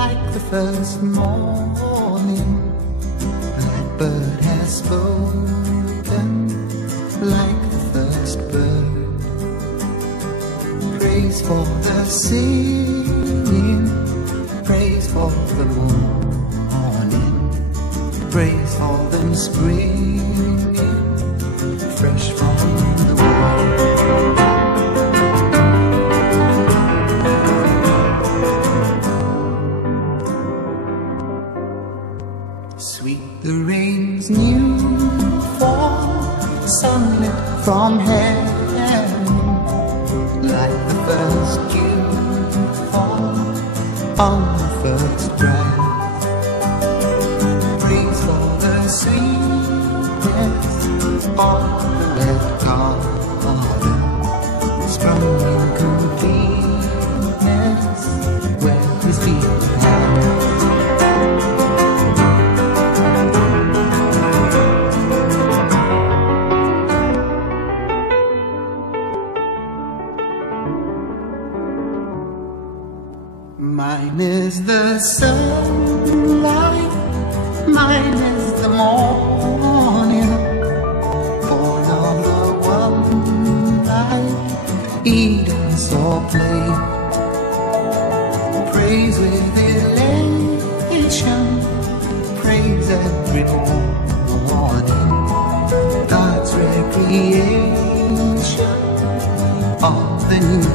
like the first morning. Blackbird has spoken like the first bird. Praise for the singing, praise for the morning, praise for them springing fresh from the world. Sweet the rain's new fall, sunlit from heaven, like the first dew fall on the first breath. Praise for the sweetness of the red garden, sprung in completeness where his feet began. Mine is the sunlight, mine is the morning, born on the one night Eden saw play. Praise with elation, praise every morning, God's recreation of the new